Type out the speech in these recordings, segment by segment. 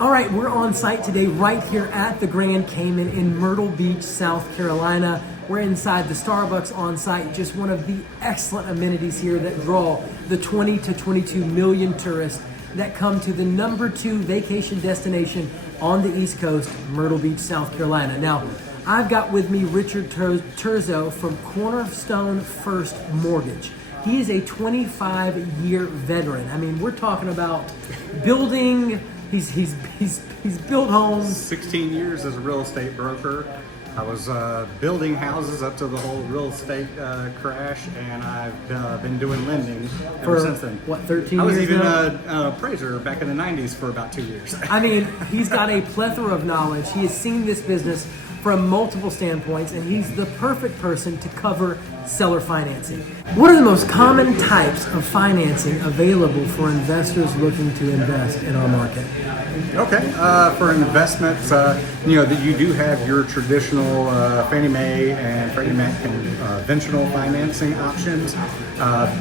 All right, we're on site today right here at the Grand Cayman in Myrtle Beach, South Carolina. We're inside the Starbucks on site, just one of the excellent amenities here that draw the 20 to 22 million tourists that come to the #2 vacation destination on the East Coast, Myrtle Beach, South Carolina. Now, I've got with me Richard Terzo from Cornerstone First Mortgage. He is a 25-year veteran. I mean, we're talking about building. He's built homes. 16 years as a real estate broker. I was building houses up to the whole real estate crash, and I've been doing lending ever since then. What, 13 years? I was even now? an appraiser back in the 90s for about 2 years. I mean, he's got a plethora of knowledge. He has seen this business from multiple standpoints, and he's the perfect person to cover seller financing. What are the most common types of financing available for investors looking to invest in our market? Okay, for investments, that you do have your traditional Fannie Mae and Freddie Mac conventional financing options,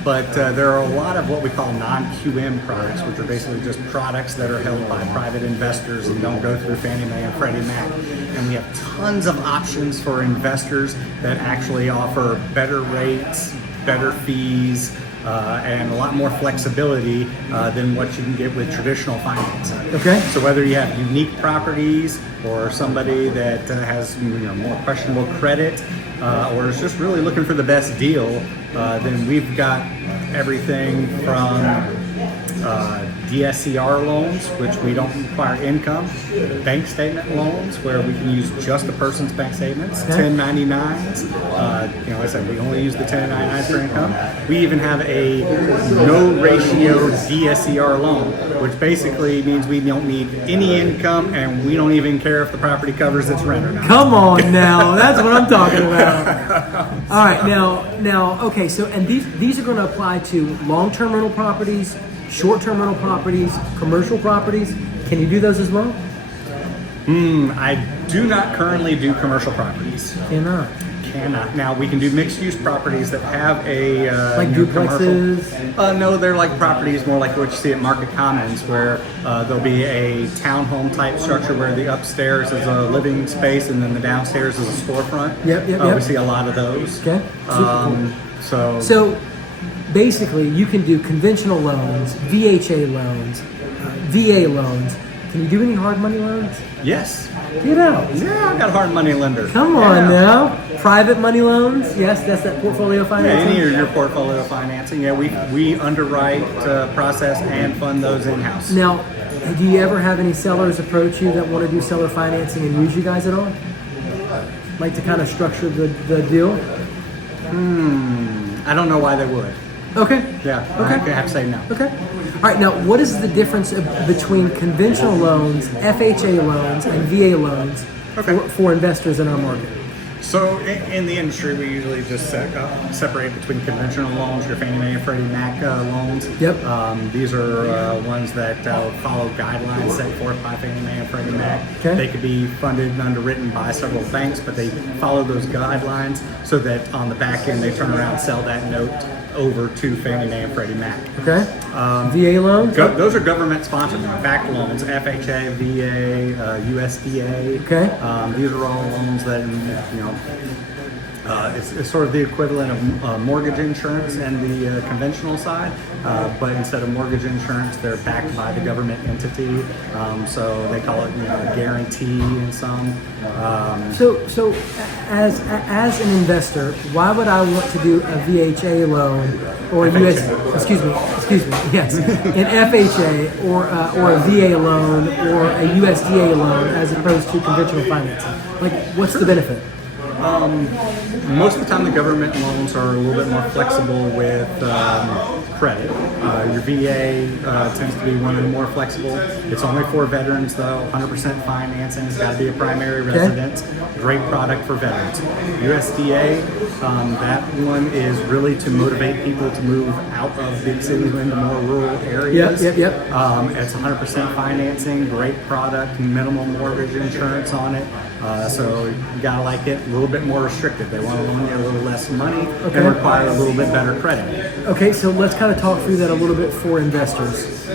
but there are a lot of what we call non-QM products, which are basically just products that are held by private investors and don't go through Fannie Mae and Freddie Mac. And we have tons of options for investors that actually offer better rates, better fees, and a lot more flexibility than what you can get with traditional financing. Okay. So whether you have unique properties or somebody that has more questionable credit, or is just really looking for the best deal, then we've got everything from DSCR loans, which we don't require income, bank statement loans, where we can use just a person's bank statements, 1099s. Like I said, we only use the 1099s for income. We even have a no ratio DSCR loan, which basically means we don't need any income, and we don't even care if the property covers its rent or not. Come on now, that's what I'm talking about. All right, now, okay, so and these are going to apply to long-term rental properties, short-term rental properties, commercial properties. Can you do those as well? I do not currently do commercial properties. Cannot. Now we can do mixed-use properties that have a like duplexes. No, they're like properties more like what you see at Market Commons, where there'll be a townhome type structure where the upstairs is a living space and then the downstairs is a storefront. Yep. We see a lot of those. Okay. Cool. So basically, you can do conventional loans, VHA loans, VA loans. Can you do any hard money loans? Yes. Get out. Yeah, I got a hard money lender. Come on now. Private money loans? Yes, that's that portfolio financing? Yeah, any of your portfolio financing. Yeah, we underwrite, process, and fund those in-house. Now, do you ever have any sellers approach you that want to do seller financing and use you guys at all? Like to kind of structure the deal? I don't know why they would. Okay. Yeah, okay. I have to say no. Okay. All right, now what is the difference between conventional loans, FHA loans, and VA loans for investors in our market? So in the industry, we usually just separate between conventional loans, your Fannie Mae and Freddie Mac loans. Yep. These are ones that follow guidelines set forth by Fannie Mae and Freddie Mac. Okay. They could be funded and underwritten by several banks, but they follow those guidelines so that on the back end, they turn around and sell that note over to Fannie Mae and Freddie Mac. Okay. VA loans? Those are government sponsored backed loans, FHA, VA, USDA. Okay. These are all loans that, it's sort of the equivalent of mortgage insurance and the conventional side, but instead of mortgage insurance, they're backed by the government entity, so they call it a guarantee in some. So as an investor, why would I want to do a VHA loan or an FHA or a VA loan or a USDA loan as opposed to conventional financing? Like, what's the benefit? Most of the time, the government loans are a little bit more flexible with credit. Your VA tends to be one of the more flexible. It's only for veterans, though. 100% financing. It's got to be a primary residence. Great product for veterans. USDA, that one is really to motivate people to move out of big cities into more rural areas. Yep. It's 100% financing. Great product. Minimal mortgage insurance on it. So you gotta like it. A little bit more restrictive. They want to loan you a little less money and require a little bit better credit. Okay, so let's kind of talk through that a little bit for investors.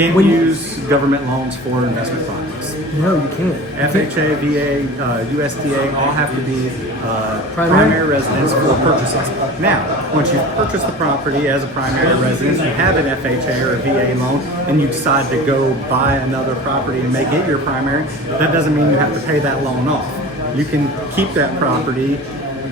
Can't use government loans for investment properties. No, you can't. FHA, VA, USDA all have to be primary residence for purchases. Now, once you purchase the property as a primary residence, you have an FHA or a VA loan, and you decide to go buy another property and make it your primary, that doesn't mean you have to pay that loan off. You can keep that property,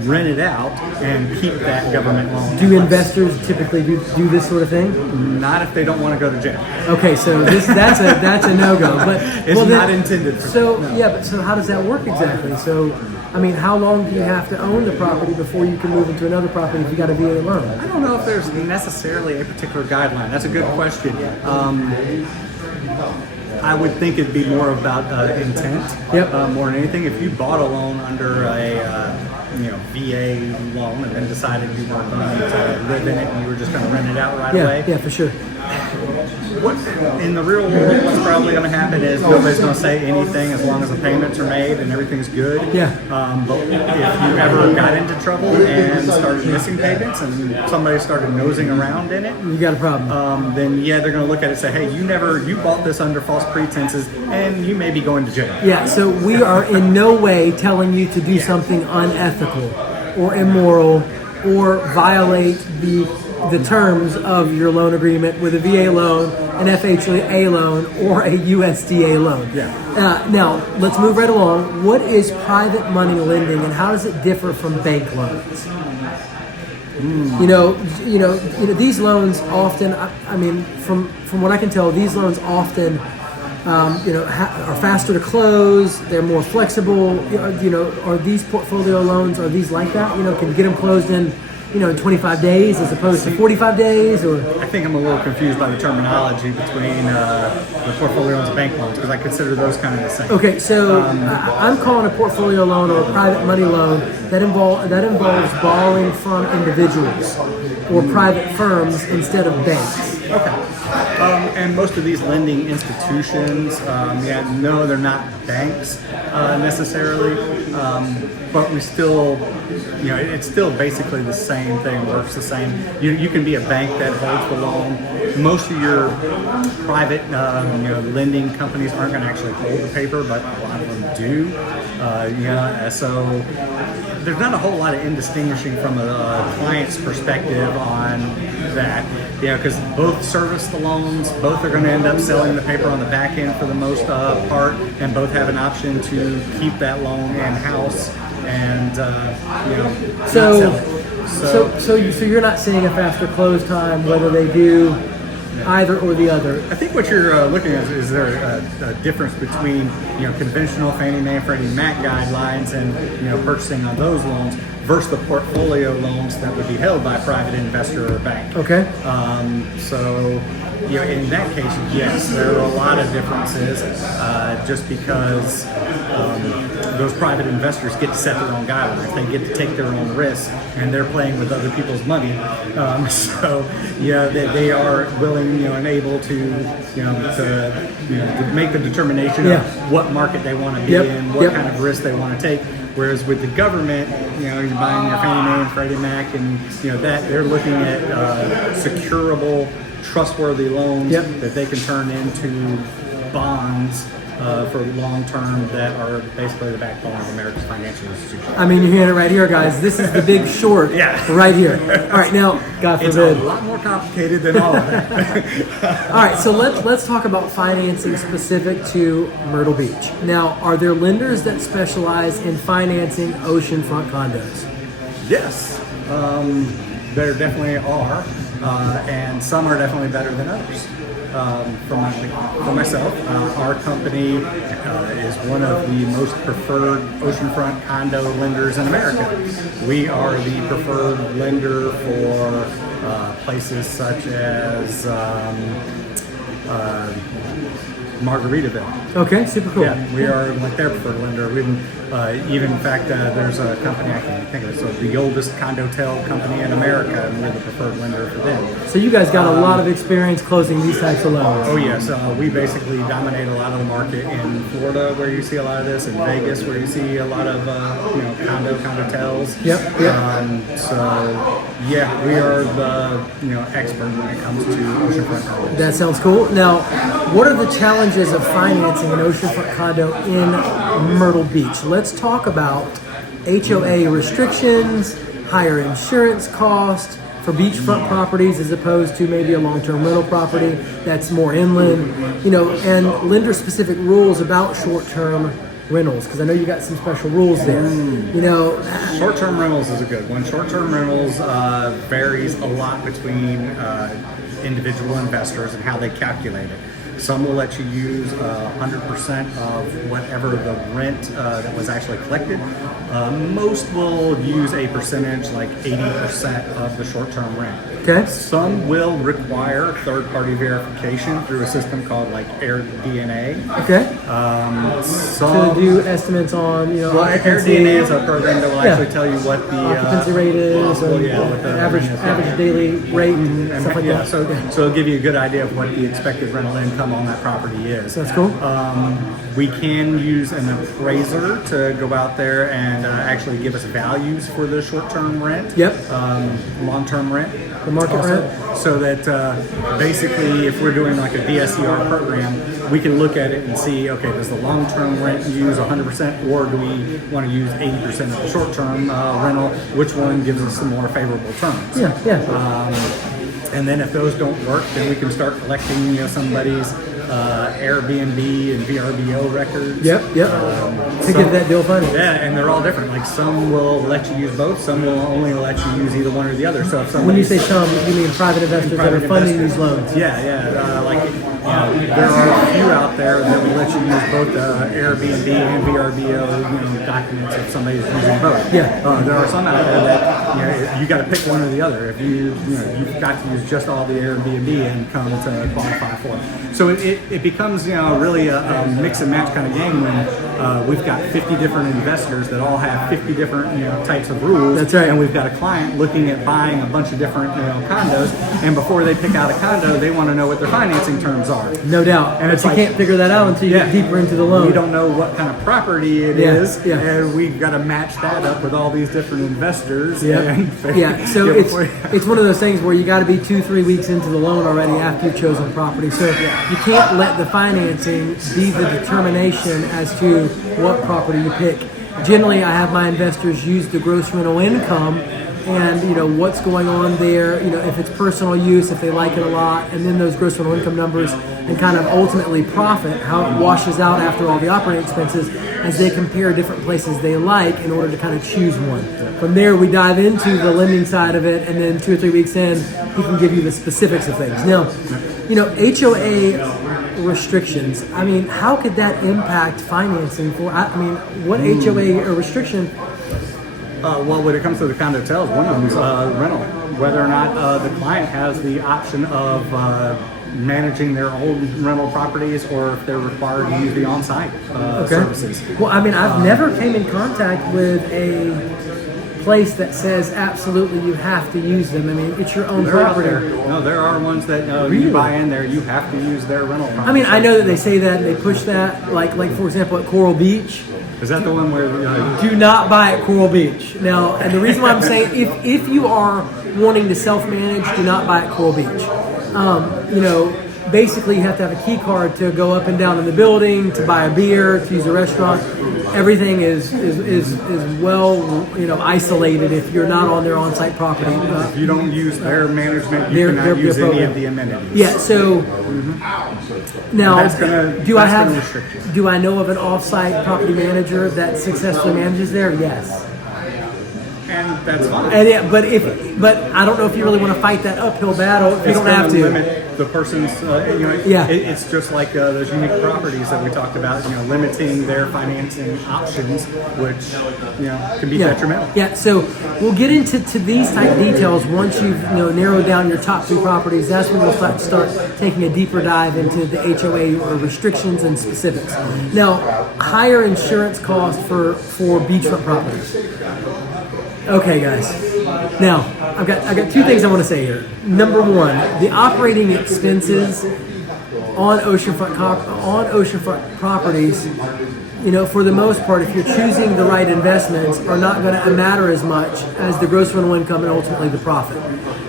rent it out, and keep that government loan. Do investors typically do this sort of thing? Not if they don't want to go to jail. Okay, so that's a no-go. But It's not intended for but so how does that work exactly? So, I mean, how long do you have to own the property before you can move into another property if you got a VA loan? I don't know if there's necessarily a particular guideline. That's a good question. I would think it'd be more about intent, more than anything. If you bought a loan under a VA loan and then decided you weren't going to live in it and you were just going to rent it out right away. Yeah, for sure. What in the real world, what's probably going to happen is nobody's going to say anything as long as the payments are made and everything's good. Yeah. But if you ever got into trouble and started missing payments and somebody started nosing around in it, you got a problem. then they're going to look at it and say, hey, you bought this under false pretenses and you may be going to jail. Yeah. So we are in no way telling you to do something unethical or immoral or violate the terms of your loan agreement with a VA loan, an FHA loan, or a USDA loan. Yeah. Now, let's move right along. What is private money lending, and how does it differ from bank loans? You know, these loans often. I mean, from what I can tell, these loans often, are faster to close. They're more flexible. Are these portfolio loans? Are these like that? Can get them closed in 25 days as opposed to 45 days? Or I think I'm a little confused by the terminology between the portfolio loans and bank loans because I consider those kind of the same. Okay, so I'm calling a portfolio loan or a private money loan that involves borrowing from individuals or private firms instead of banks. Okay. And most of these lending institutions, no, they're not banks necessarily, but we still, it's still basically the same thing, works the same. You can be a bank that holds the loan. Most of your private, lending companies aren't going to actually hold the paper, but a lot of them do. So there's not a whole lot of indistinguishing from a client's perspective on that. Because both service the loans, both are going to end up selling the paper on the back end for the most part, and both have an option to keep that loan in-house and, So you're not seeing a faster close time, whether they do either or the other. I think what you're looking at is there a difference between conventional Fannie Mae and Freddie Mac guidelines and purchasing on those loans versus the portfolio loans that would be held by a private investor or a bank. Okay. In that case, yes, there are a lot of differences just because those private investors get to set their own guidelines. They get to take their own risks, and they're playing with other people's money. They are willing, and able to make the determination of what market they want to be in, what kind of risk they want to take. Whereas with the government, you're buying your Fannie Mae and Freddie Mac, and that they're looking at securable, trustworthy loans that they can turn into bonds for long term that are basically the backbone of America's financial institution. I mean, you're hearing it right here, guys. This is the Big Short, right here. All right, now, God forbid, it's a lot more complicated than all of that. All right, so let's talk about financing specific to Myrtle Beach. Now, are there lenders that specialize in financing oceanfront condos? Yes, there definitely are, and some are definitely better than others. For myself, our company is one of the most preferred oceanfront condo lenders in America. We are the preferred lender for places such as Margaritaville. Okay, super cool. Yeah, we are like their preferred lender. We even in fact, there's a company I can't think of it. So the oldest condotel company in America, and we're the preferred lender for them. So you guys got a lot of experience closing these types of loans. Oh yes, we basically dominate a lot of the market in Florida, where you see a lot of this, in Vegas, where you see a lot of condotels. Yep. So yeah, we are the expert when it comes to oceanfront condos. That sounds cool. Now, what are the challenges of financing an oceanfront condo in Myrtle Beach? Let's talk about HOA restrictions, higher insurance costs for beachfront properties as opposed to maybe a long-term rental property that's more inland, and lender-specific rules about short-term rentals, because I know you got some special rules there. Short-term rentals is a good one. Short-term rentals varies a lot between individual investors and how they calculate it. Some will let you use 100% of whatever the rent that was actually collected. Most will use a percentage, like 80% of the short-term rent. Okay. Some will require third-party verification through a system called like Airbnb. Okay. Some to do estimates on, occupancy. Airbnb is a program that will actually tell you what the occupancy rate is, what the average daily rate, stuff like that. So it'll give you a good idea of what the expected rental income on that property is. That's cool. We can use an appraiser to go out there and actually give us values for the short-term rent. Yep. Long-term rent. The market rent. So that basically, if we're doing like a DSCR program, we can look at it and see, okay, does the long-term rent use 100%, or do we want to use 80% of the short-term rental? Which one gives us some more favorable terms? And then if those don't work, then we can start collecting somebody's Airbnb and VRBO records. Yep. To get that deal funded. Yeah, and they're all different. Like some will let you use both, some will only let you use either one or the other. So if when you say some, you mean private investors that are funding these loans? Yeah. There are a few out there that will let you use both Airbnb and VRBO documents if somebody's using both. Yeah. There are some out there that you got to pick one or the other. If you've got to use just all the Airbnb income to qualify for it. So it becomes really a mix and match kind of game when we've got 50 different investors that all have 50 different types of rules. That's right. And we've got a client looking at buying a bunch of different condos, and before they pick out a condo, they want to know what their financing terms are. No doubt. And you can't figure that out until you get deeper into the loan. We don't know what kind of property it is, and we've got to match that up with all these different investors. So it's one of those things where you got to be 2-3 weeks into the loan already after you've chosen property. So you can't let the financing be the determination as to what property you pick. Generally, I have my investors use the gross rental income and what's going on there, if it's personal use, if they like it a lot, and then those gross rental income numbers, and kind of ultimately profit, how it washes out after all the operating expenses as they compare different places they like in order to kind of choose one. From there, we dive into the lending side of it, and then 2 or 3 weeks in, he can give you the specifics of things. Now, HOA restrictions, how could that impact financing for, what HOA restriction? Well, when it comes to the condotels, one of them is rental. Whether or not the client has the option of managing their own rental properties, or if they're required to use the on-site services. Well, I've never came in contact with a place that says absolutely you have to use them. It's your own property. No, there are ones that you buy in there, you have to use their rental property. I know that they say that and they push that, like for example at Coral Beach. Is that the one where do not buy at Coral Beach? Now, and the reason why I'm saying if you are wanting to self-manage, do not buy at Coral Beach. Basically you have to have a key card to go up and down in the building, to buy a beer, to use a restaurant. Everything is well isolated if you're not on their on-site property. If you don't use their management, you cannot use any of the amenities. Yeah. So now, do I know of an off-site property manager that successfully manages there? Yes. And that's fine. And but I don't know if you really want to fight that uphill battle if you don't have to. the person's, it's just like those unique properties that we talked about, limiting their financing options, which, can be detrimental. Yeah, so we'll get into these type details once you've narrowed down your top 3 properties. That's when we'll start taking a deeper dive into the HOA or restrictions and specifics. Now, higher insurance costs for beachfront properties. Okay, guys. Now, I've got 2 things I want to say here. Number 1, the operating expenses on oceanfront properties, for the most part, if you're choosing the right investments, are not going to matter as much as the gross rental income and ultimately the profit.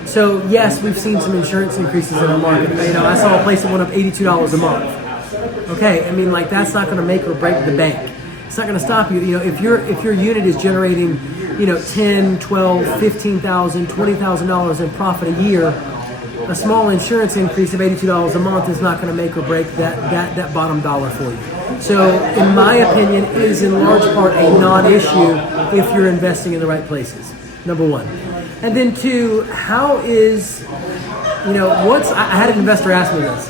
So yes, we've seen some insurance increases in our market. I saw a place that went up $82 a month. Okay, that's not going to make or break the bank. It's not going to stop you. If your unit is generating, $10, $12, $15,000, $20,000 in profit a year, a small insurance increase of $82 a month is not going to make or break that bottom dollar for you. So, in my opinion, it is in large part a non-issue if you're investing in the right places. Number 1, and then 2, how is, I had an investor ask me this.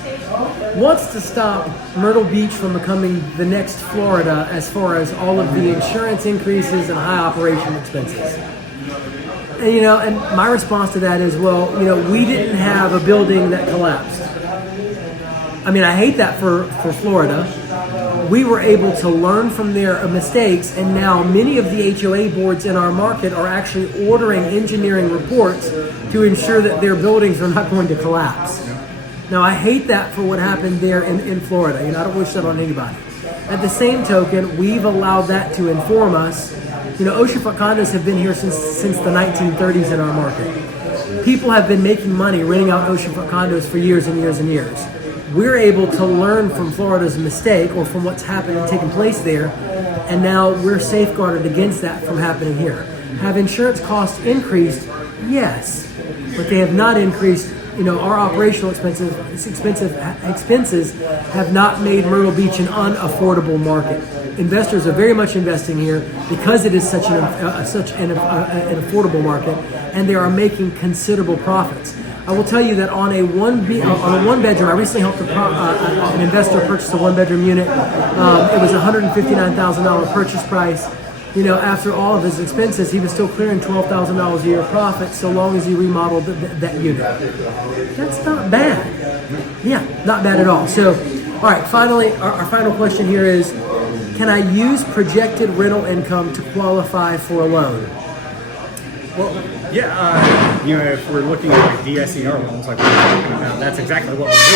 What's to stop Myrtle Beach from becoming the next Florida as far as all of the insurance increases and high operation expenses? And, and my response to that is, we didn't have a building that collapsed. I hate that for Florida. We were able to learn from their mistakes, and now many of the HOA boards in our market are actually ordering engineering reports to ensure that their buildings are not going to collapse. Now, I hate that for what happened there in Florida. I don't wish that on anybody. At the same token, we've allowed that to inform us. Oceanfront condos have been here since the 1930s in our market. People have been making money renting out oceanfront condos for years and years and years. We're able to learn from Florida's mistake or from what's happened and taken place there, and now we're safeguarded against that from happening here. Have insurance costs increased? Yes, but they have not increased. Our operational expenses have not made Myrtle Beach an unaffordable market. Investors are very much investing here because it is such an affordable market, and they are making considerable profits. I will tell you that on a one bedroom, I recently helped an investor purchase a 1-bedroom unit. It was a $159,000 purchase price. After all of his expenses, he was still clearing $12,000 a year profit so long as he remodeled that unit. That's not bad. Yeah, not bad at all. So, all right, finally, our final question here is, can I use projected rental income to qualify for a loan? Well, if we're looking at like DSCR loans, like we're talking about, that's exactly what we're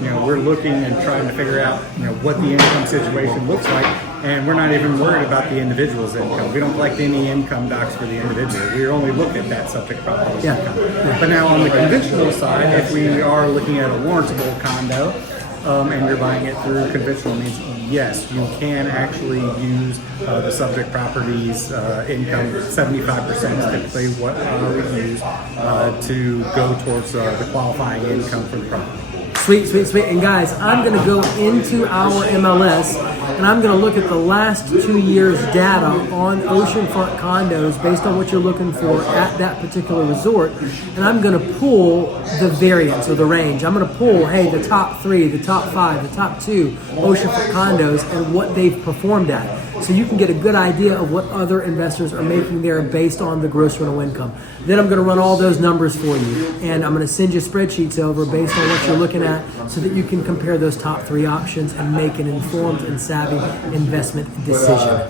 doing. We're looking and trying to figure out, what the income situation looks like, and we're not even worried about the individual's income. We don't collect any income docs for the individual. We only look at that subject property's income. But now on the conventional side, if we are looking at a warrantable condo, and you're buying it through conventional means, yes, you can actually use the subject property's income. 75% is typically what we use to go towards the qualifying income for the property. Sweet. And guys, I'm going to go into our MLS and I'm going to look at the last 2 years data on oceanfront condos based on what you're looking for at that particular resort. And I'm going to pull the variance or the range. I'm going to pull, the top 3, the top 5, the top 2 oceanfront condos and what they've performed at. So you can get a good idea of what other investors are making there based on the gross rental income. Then I'm going to run all those numbers for you, and I'm going to send you spreadsheets over based on what you're looking at so that you can compare those top 3 options and make an informed and savvy investment decision.